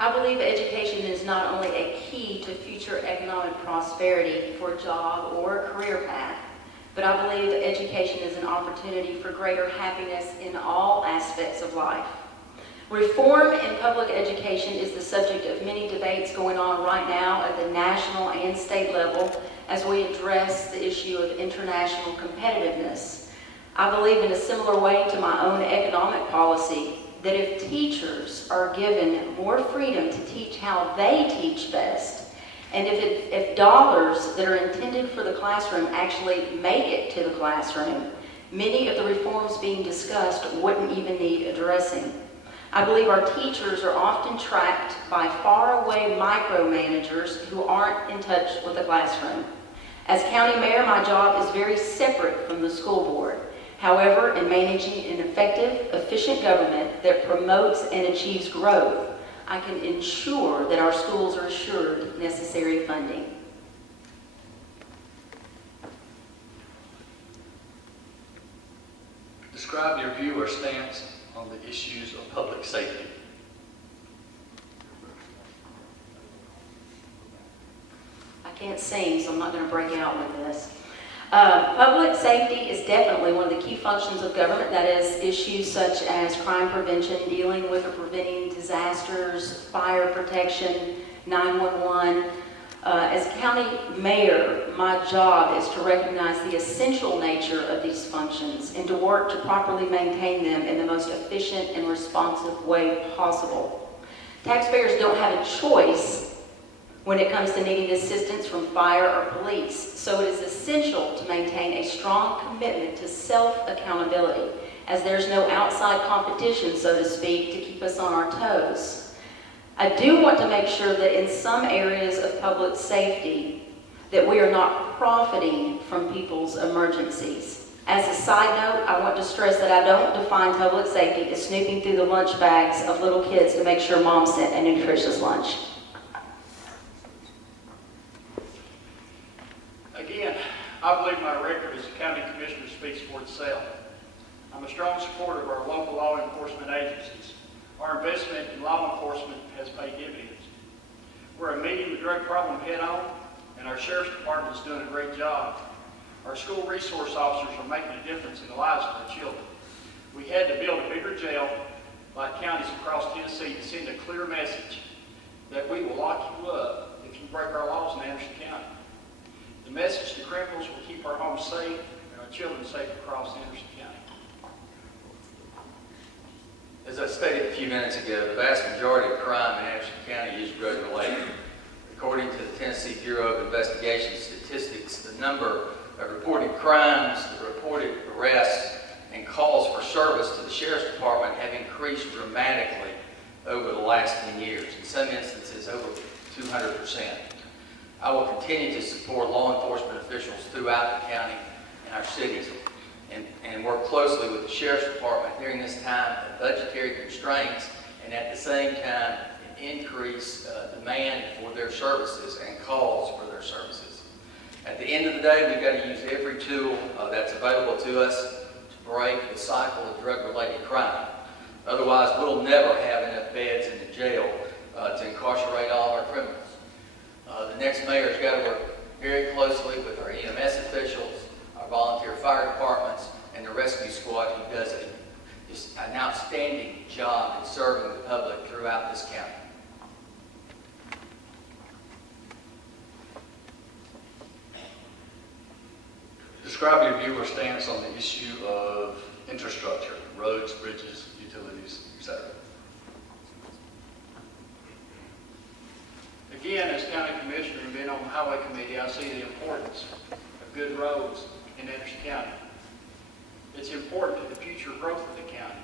I believe education is not only a key to future economic prosperity for a job or a career path, but I believe education is an opportunity for greater happiness in all aspects of life. Reform in public education is the subject of many debates going on right now at the national and state level as we address the issue of international competitiveness. I believe in a similar way to my own economic policy that if teachers are given more freedom to teach how they teach best, and if dollars that are intended for the classroom actually make it to the classroom, many of the reforms being discussed wouldn't even need addressing. I believe our teachers are often trapped by faraway micromanagers who aren't in touch with the classroom. As county mayor, my job is very separate from the school board. However, in managing an effective, efficient government that promotes and achieves growth, I can ensure that our schools are assured necessary funding. Describe your view or stance on the issues of public safety. I can't sing, so I'm not going to break out with this. Public safety is definitely one of the key functions of government. That is, issues such as crime prevention, dealing with or preventing disasters, fire protection, 911. As county mayor, my job is to recognize the essential nature of these functions and to work to properly maintain them in the most efficient and responsive way possible. Taxpayers don't have a choice when it comes to needing assistance from fire or police, so it is essential to maintain a strong commitment to self-accountability, as there's no outside competition, so to speak, to keep us on our toes. I do want to make sure that in some areas of public safety that we are not profiting from people's emergencies. As a side note, I want to stress that I don't define public safety as snooping through the lunch bags of little kids to make sure mom sent a nutritious lunch. Again, I believe my record as a county commissioner speaks for itself. I'm a strong supporter of our local law enforcement agencies. Our investment in law enforcement has paid dividends. We're meeting the drug problem head on, and our sheriff's department is doing a great job. Our school resource officers are making a difference in the lives of our children. We had to build a bigger jail like counties across Tennessee to send a clear message that we will lock you up if you break our laws in Anderson County. The message to criminals will keep our homes safe and our children safe across Anderson County. As I stated a few minutes ago, the vast majority of crime in Anderson County is drug-related. According to the Tennessee Bureau of Investigation statistics, the number of reported crimes, the reported arrests, and calls for service to the Sheriff's Department have increased dramatically over the last 10 years, in some instances over 200%. I will continue to support law enforcement officials throughout the county and our cities and work closely with the Sheriff's Department during this time of budgetary constraints and at the same time increase demand for their services and calls for their services. At the end of the day, we've got to use every tool that's available to us to break the cycle of drug-related crime. Otherwise, we'll never have enough beds in the jail to incarcerate all of our criminals. The next mayor's got to work very closely with our EMS officials, our volunteer fire departments, and the rescue squad who does just an outstanding job in serving the public throughout this county. Describe your view or stance on the issue of infrastructure, roads, bridges, utilities, etc. Again, as county commissioner and being on the highway committee, I see the importance of good roads in Anderson County. It's important to the future growth of the county,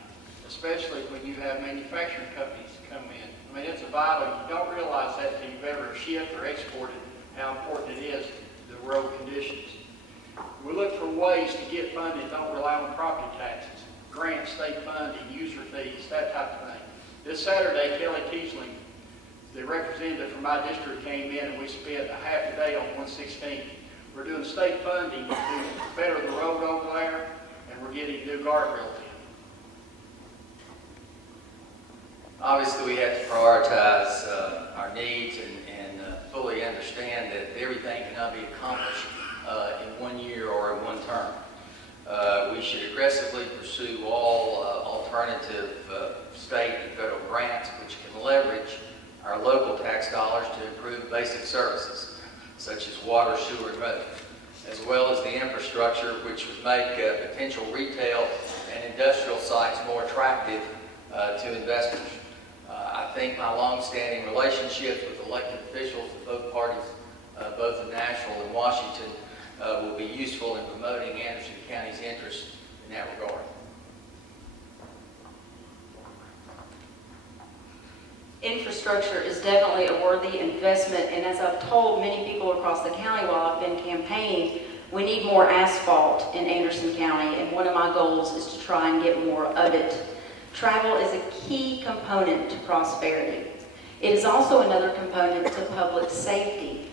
especially when you have manufacturing companies come in. I mean, it's vital. You don't realize that until you've ever shipped or exported, how important it is, the road conditions. We look for ways to get funding, don't rely on property taxes, grants, state funding, user fees, that type of thing. This Saturday, Kelly Teasling, the representative from my district, came in and we spent a half a day on 116. We're doing state funding to better the road over there, and we're getting new guardrails Obviously, we have to prioritize our needs and fully understand that everything cannot be accomplished in 1 year or in one term. We should aggressively pursue all alternative state and federal grants which can leverage our local tax dollars to improve basic services, such as water, sewer, and road, as well as the infrastructure which would make potential retail and industrial sites more attractive to investors. I think my long-standing relationships with elected officials of both parties, both in Nashville and Washington, will be useful in promoting Anderson County's interest in that regard. Infrastructure is definitely a worthy investment, and as I've told many people across the county while I've been campaigning, we need more asphalt in Anderson County, and one of my goals is to try and get more of it. Travel is a key component to prosperity. It is also another component to public safety.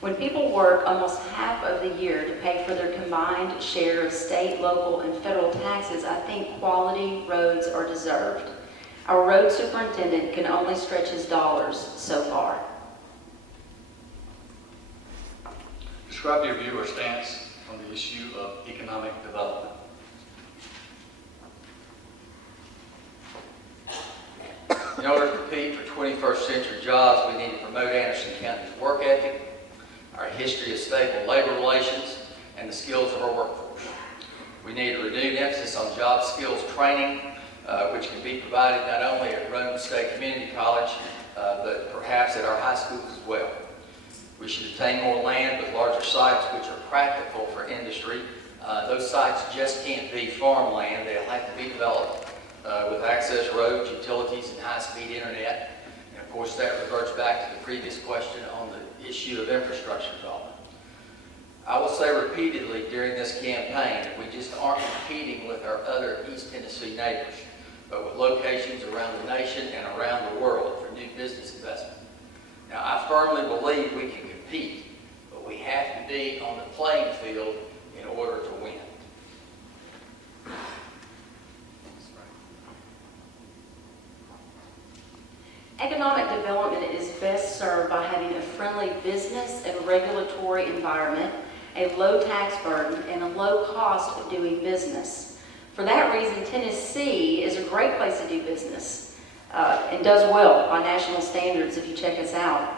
When people work almost half of the year to pay for their combined share of state, local, and federal taxes, I think quality roads are deserved. Our road superintendent can only stretch his dollars so far. Describe your view or stance on the issue of economic development. In order to compete for 21st century jobs, we need to promote Anderson County's work ethic, our history of stable labor relations, and the skills of our workforce. We need a renewed emphasis on job skills training, which can be provided not only at Rome State Community College, but perhaps at our high schools as well. We should obtain more land with larger sites which are practical for industry. Those sites just can't be farmland. They'll have to be developed with access roads, utilities, and high-speed internet. And of course, that reverts back to the previous question on the issue of infrastructure development. I will say repeatedly during this campaign that we just aren't competing with our other East Tennessee neighbors, but with locations around the nation and around the world for new business investment. Now, I firmly believe we can compete, but we have to be on the playing field in order to win. Economic development is best served by having a friendly business and regulatory environment, a low tax burden, and a low cost of doing business. For that reason, Tennessee is a great place to do business and does well by national standards if you check us out.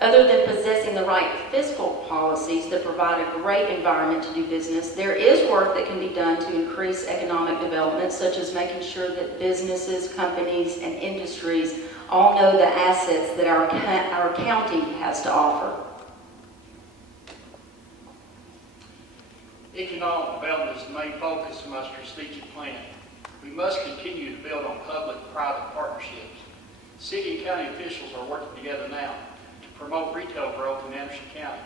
Other than possessing the right fiscal policies that provide a great environment to do business, there is work that can be done to increase economic development, such as making sure that businesses, companies, and industries all know the assets that our county has to offer. Economic development is the main focus of my strategic plan. We must continue to build on public-private partnerships. City and county officials are working together now to promote retail growth in Anderson County.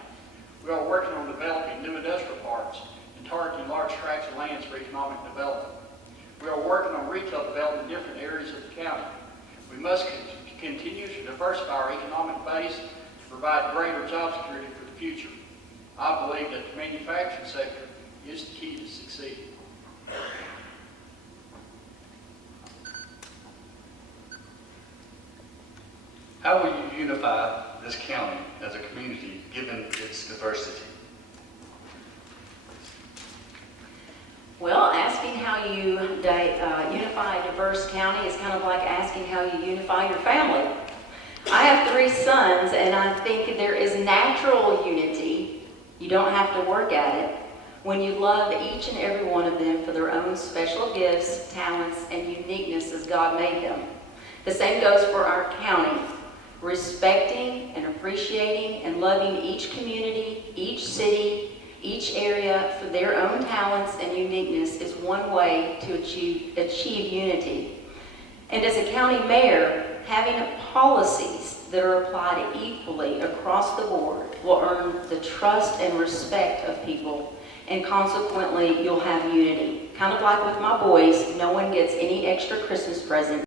We are working on developing new industrial parks and targeting large tracts of lands for economic development. We are working on retail development in different areas of the county. We must continue to diversify our economic base to provide greater job security for the future. I believe that the manufacturing sector is the key to succeeding. How will you unify this county as a community given its diversity? Well, asking how you unify a diverse county is kind of like asking how you unify your family. I have 3 sons, and I think there is natural unity. You don't have to work at it when you love each and every one of them for their own special gifts, talents, and uniqueness as God made them. The same goes for our county. Respecting and appreciating and loving each community, each city, each area for their own talents and uniqueness is one way to achieve unity. And as a county mayor, having policies that are applied equally across the board will earn the trust and respect of people, and consequently, you'll have unity. Kind of like with my boys, no one gets any extra Christmas presents